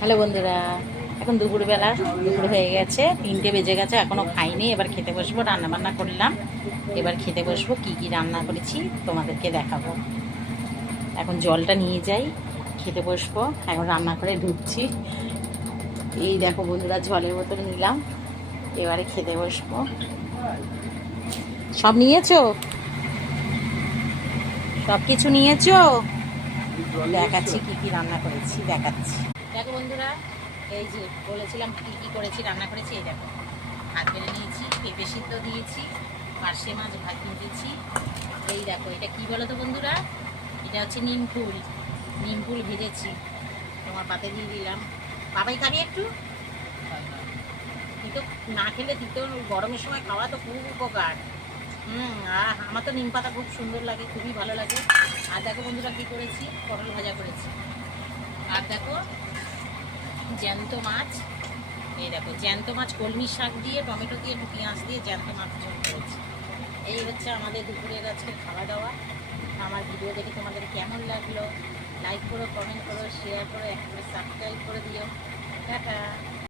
Hello বন্ধুরা, এখন দুপুরবেলা, দুপুর হয়ে গেছে, 3টে বেজে গেছে, এখনও খাইনি। এবার খেতে বসবো। রান্না বান্না করলাম, এবার খেতে বসবো। কি কি রান্না করেছি তোমাদেরকে দেখাবো। এখন জলটা নিয়ে যাই, খেতে বসবো। এখন রান্না করে ঢুকছি। এই দেখো বন্ধুরা, জলের বোতল নিলাম, এবারে খেতে বসবো। সব নিয়েছো? সব কিছু নিয়েছো? দেখাচ্ছি কি কি রান্না করেছি, দেখাচ্ছি। দেখো বন্ধুরা, এই যে বলেছিলাম কি কি করেছি, রান্না করেছি। এই দেখো, ভাত বেড়ে নিয়েছি, পেঁপে সিদ্ধ দিয়েছি, পার্শে মাছ ভেজেছি। এই দেখো, এটা কি বলো তো বন্ধুরা, এটা হচ্ছে নিম ফুল। নিম ফুল ভেজেছি, তোমার পাতে দিয়ে দিলাম। বাবাই খাবি একটু? তিতো না খেলে, তিতো গরমের সময় খাওয়া তো খুব উপকার। আর আমার তো নিম পাতা খুব সুন্দর লাগে, খুবই ভালো লাগে। আর দেখো বন্ধুরা, কি করেছি, পটল ভাজা করেছি। আর দেখো, জ্যান্ত মাছ। এই দেখো, জ্যান্ত মাছ কলমি শাক দিয়ে, টমেটো দিয়ে, একটু পেঁয়াজ দিয়ে জ্যান্ত মাছ ঝোল করেছি। এই হচ্ছে আমাদের দুপুরের আজকে খাওয়া দাওয়া। আমার ভিডিও দেখে তোমাদের কেমন লাগলো, লাইক করো, কমেন্ট করো, শেয়ার করো, একটা করে সাবস্ক্রাইব করে দিও। টাটা।